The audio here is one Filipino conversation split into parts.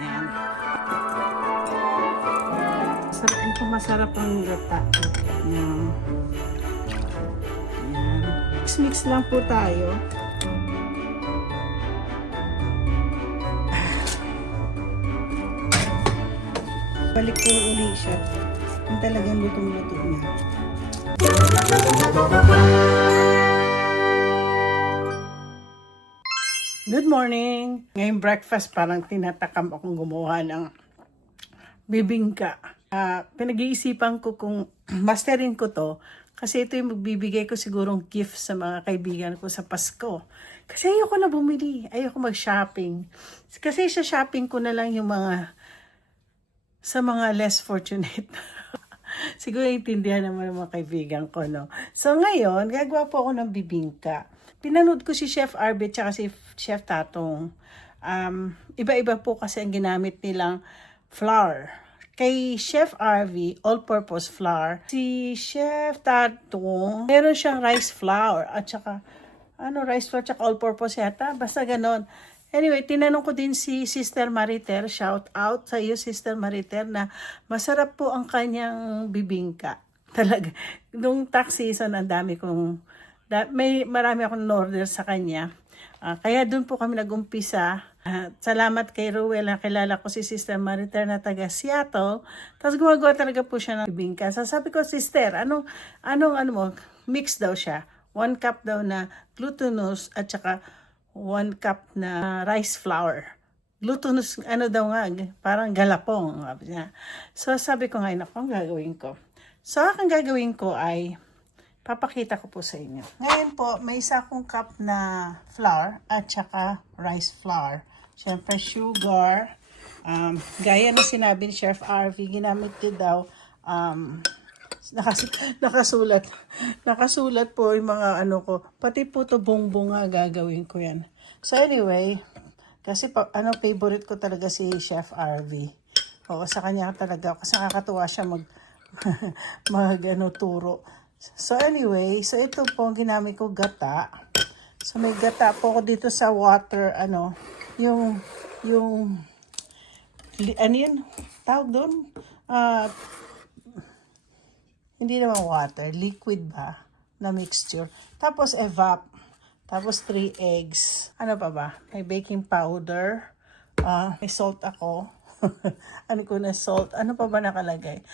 Yan. Masarap ang gata. Yan. Yan. Mix lang po tayo. Balik ko uli siya. Yung talagang lutong-luto na. Good morning! Ngayong breakfast parang tinatakam akong gumawa ng bibingka. Pinag-iisipan ko kung masterin ko to kasi ito yung magbibigay ko sigurong gift sa mga kaibigan ko sa Pasko. Kasi ayoko na bumili, ayoko mag-shopping. Kasi sa shopping ko na lang yung sa mga less fortunate. Siguro intindihan naman ng mga kaibigan ko, no? So ngayon, gagawa po ako ng bibingka. Pinanood ko si Chef Arby at si Chef Tatong. Iba-iba po kasi ang ginamit nilang flour. Kay Chef Arby, all-purpose flour. Si Chef Tatong, meron siyang rice flour. At saka, rice flour at all-purpose yata. Basta ganon. Anyway, tinanong ko din si Sister Mariter, shout out sa iyo Sister Mariter, na masarap po ang kanyang bibingka. Talaga. Nung tax season, ang dami kong, marami akong order sa kanya. Kaya doon po kami nag-umpisa. Salamat kay Ruel, nakilala ko si Sister Mariter na taga Seattle. Tapos gumagawa talaga po siya ng bibingka. So sabi ko, Sister, ano mo? Mix daw siya. 1 cup daw na glutinous at saka 1 cup na rice flour. Glutinous, daw nga, parang galapong. So sabi ko ngayon, ang gagawin ko. So ang gagawin ko ay, papakita ko po sa inyo. Ngayon po, may 1 cup na flour at saka rice flour. Siyempre, sugar. Gaya na sinabi ni Chef Arby, ginamit din daw, nakasulat. Nakasulat po yung mga ko. Pati po ito bungbong gagawin ko yan. So anyway, kasi favorite ko talaga si Chef Arby. Oo, sa kanya talaga. Kasi nakakatuwa siya turo. So anyway, so ito po ang ginamit ko, gata. So may gata po ako dito sa water, yung yun, tawag doon? Hindi naman water, liquid ba, na mixture. Tapos evap, tapos 3 eggs. Ano pa ba? May baking powder, may salt ako. Ano ko na salt? Ano pa ba nakalagay?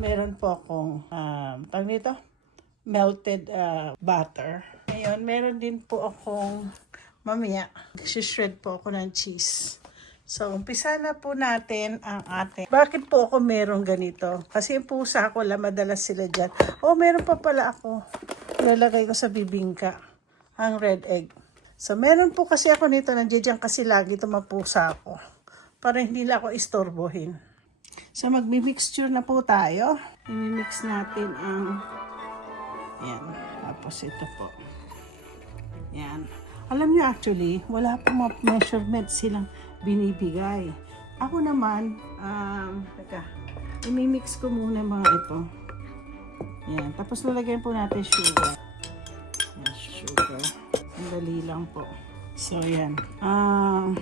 Meron po akong, tawag nito? Melted butter. Ngayon, meron din po akong, mamaya, shred po ako ng cheese. So, umpisa na po natin ang ating. Bakit po ako meron ganito? Kasi yung pusa ko, madalas sila dyan. Meron pa pala ako. Ilalagay ko sa bibingka, ang red egg. So, meron po kasi ako nito, nandiyan kasi lagi ito mapusa ko. Para hindi lang ako istorbohin. So, magmi-mixture na po tayo. I-mix natin ang, yan. Tapos ito po. Yan. Alam niyo actually, wala pong mga measurement silang binibigay. Ako naman, i-mix ko muna mga ito. Yan. Tapos lalagyan po natin sugar. Yan, sugar. Sandali lang po. So, yan.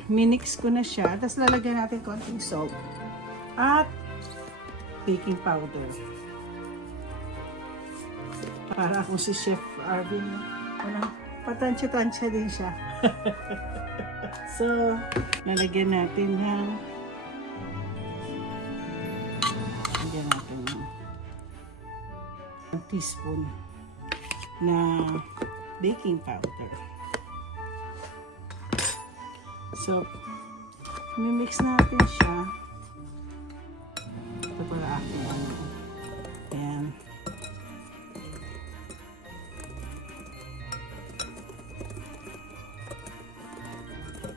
Minix ko na siya. Tapos lalagyan natin konting salt. At baking powder. Para akong si Chef Arby. Patansya-tansya din siya. So, lalagyan natin ng teaspoon na baking powder. So, mimix natin siya. Ito pala aking Ayan.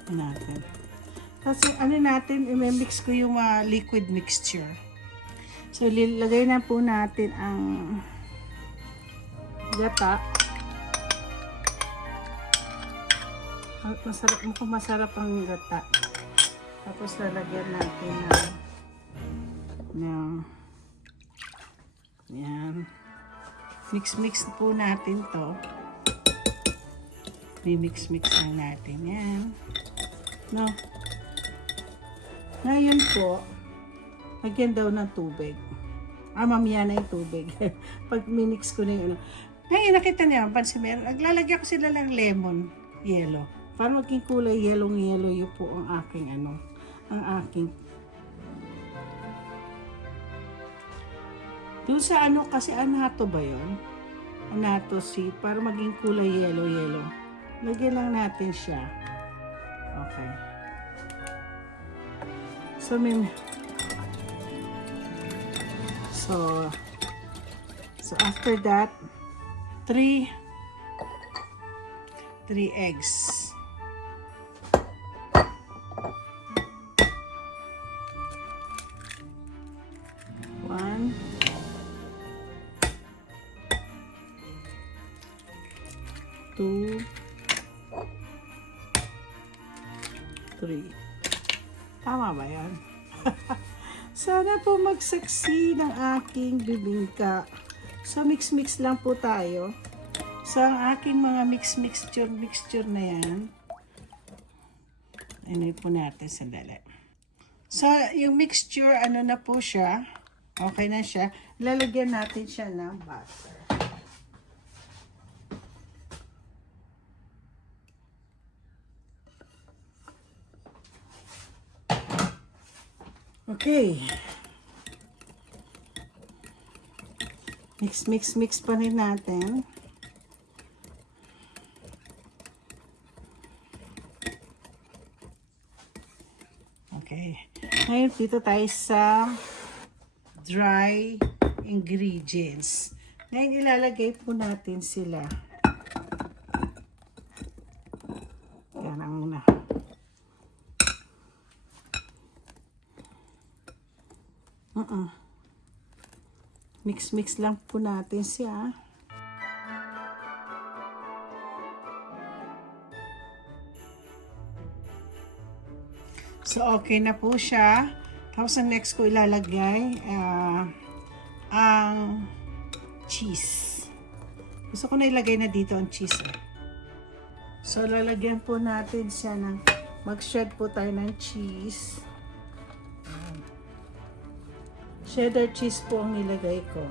Natin. Kasi natin, i-mix ko yung liquid mixture. So, lagay na po natin ang gata. Masarap ang gata. Tapos lalagyan natin ng yan. Mix po natin to. Mix lang natin yan. No. Ngayon po, lagyan daw ng tubig. Mamaya na yung tubig. Pag minix ko na yung ano. Ngayon, nakita niya, pansin mo, naglalagyan ko sila ng lemon, yellow. Para maging kulay yellow yun po ang aking ang aking. Doon sa kasi anato ba yun? Anato seed, para maging kulay yellow. Lagyan lang natin siya. Okay. So after that, 3 eggs. One, 2, 3. Tama ba yan? Sana po mag-succeed ang aking bibingka. So, mix-mix lang po tayo. So, ang aking mga mixture na yan. Ano po natin sandali. So, yung mixture, na po siya. Okay na siya. Lalagyan natin siya ng butter. Okay. Mix pa rin natin. Okay. Ngayon, dito tayo sa dry ingredients. Ngayon, ilalagay po natin sila. Yan ang una. Mix lang po natin siya. So, okay na po siya. Tapos, ang next ko ilalagay ang cheese. Gusto ko na ilagay na dito ang cheese. So, lalagyan po natin siya ng, mag-shred po tayo ng cheese. Cheddar cheese po ang nilagay ko.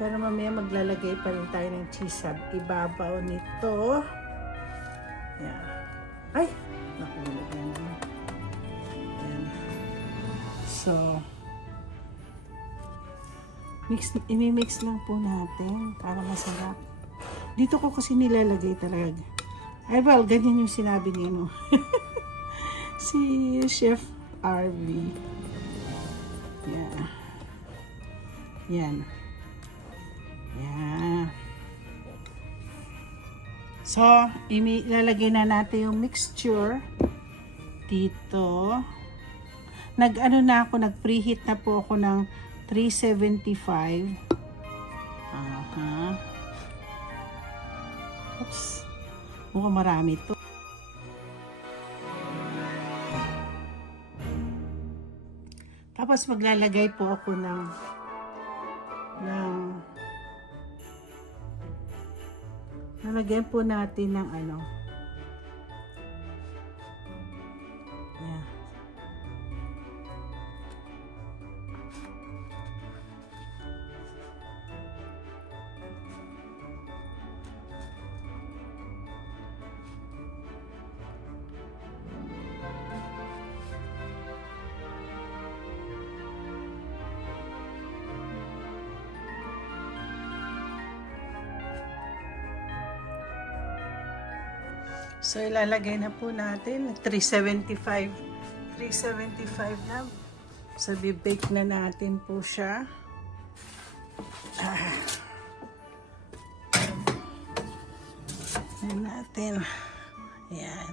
Pero mamaya maglalagay pa rin tayo ng cheese sa ibabaw nito. Yan. Ay! Nakulog na naman. Yan. So, imimix lang po natin para masarap. Dito ko kasi nilalagay talaga. Ay, well, ganyan yung sinabi niya, no? Si Chef RV. Yeah. Yan. Yeah. So, ilalagay na natin yung mixture dito. Nag-preheat na po ako ng 375. Oops. Mukhang marami to. Tapos maglalagay po ako ng lalagyan po natin ng Yan. So, ilalagay na po natin. 375 na. So, bibake na natin po siya. Ayan natin. Ayan.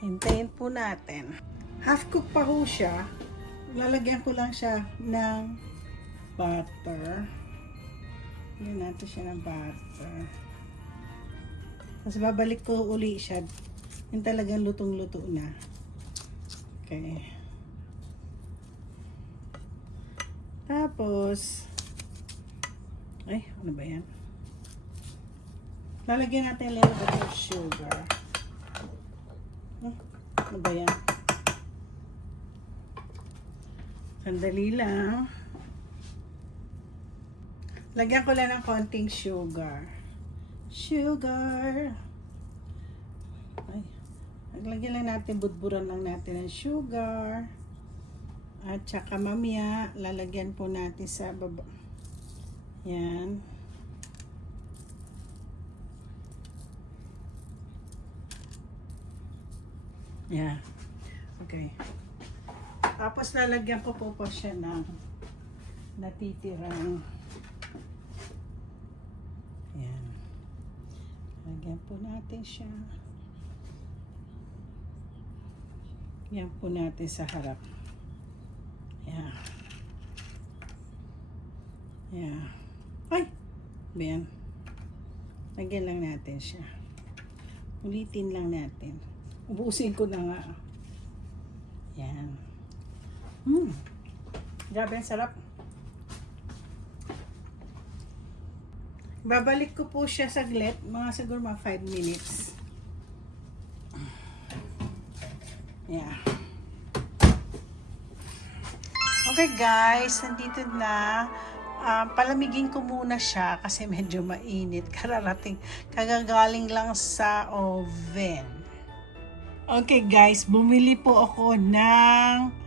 Hintayin po natin. Half cook pa po siya. Lalagyan ko lang siya ng butter. Lagyan natin siya ng butter. Tapos babalik ko uli siya. Yung talagang lutong-luto na. Okay. Tapos, ay, ano ba yan? Lalagyan natin a little bit of sugar. Sandali lang. Lagyan ko lang ng konting sugar. Sugar. Ay, lagyan lang natin, budburan lang natin ng sugar. At saka mamaya, lalagyan po natin sa baba. Yan. Yeah. Okay. Tapos lalagyan ko po siya ng natitirang. Yan. Lagyan po natin siya. Yan po natin sa harap. Yeah. Yeah. Ay! Ayan. Lagyan lang natin siya. Ulitin lang natin. Ubusin ko na nga. Yan. Grabe, ang sarap. Babalik ko po siya saglit. Siguro mga 5 minutes. Yeah. Okay guys, nandito na. Palamigin ko muna siya kasi medyo mainit. Kagagaling lang sa oven. Okay guys, bumili po ako ng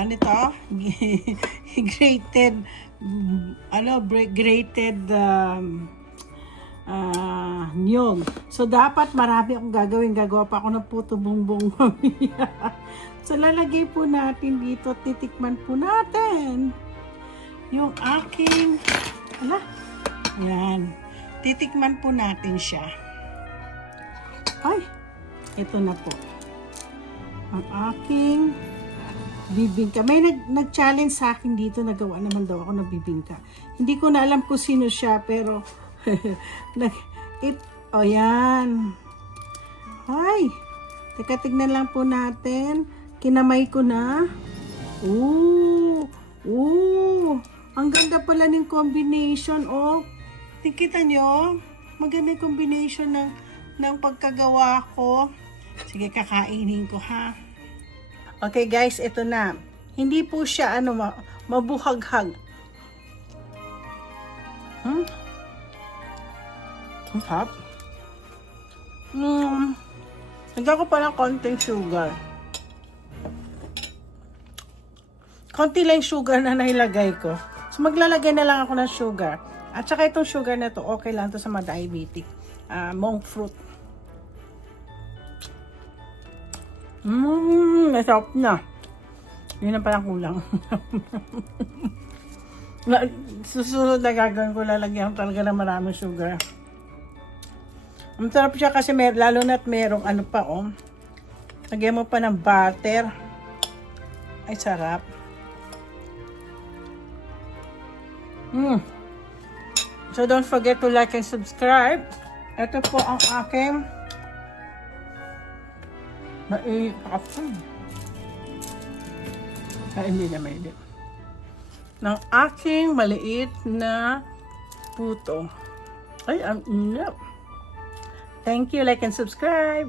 ano ito? grated niyog. So dapat marami akong gagawin. Gagawa pa ako ng puto bumbong mamaya. So lalagay po natin dito, titikman po natin yung aking yan. Titikman po natin siya. Ay, ito na po. Ang aking bibingka. May nag-challenge sa akin dito, nagawa naman daw ako ng bibingka. Hindi ko na alam kung sino siya, pero yan. Ay, teka, tignan lang po natin. Kinamay ko na. Ang ganda pala ng combination. Oh, kita nyo? Maganda yung combination ng pagkagawa ko. Sige, kakainin ko ha. Okay guys, ito na. Hindi po siya mabuhaghag. Ang sarap. Lagyan ko pa ng konting sugar. Konti lang sugar na nailagay ko. So maglalagay na lang ako ng sugar. At saka itong sugar na to, okay lang to sa mga diabetic. Monk fruit. Masarap na. Yun ang parang kulang. Susunod na gagawin ko, lalagyan talaga ng maraming sugar. Ang sarap siya kasi lalo na't merong lagyan mo pa ng butter. Ay, sarap. So don't forget to like and subscribe. Ito po ang aking hindi na mainit. Ng aking maliit na puto. Ay, ang inap. Thank you, like and subscribe.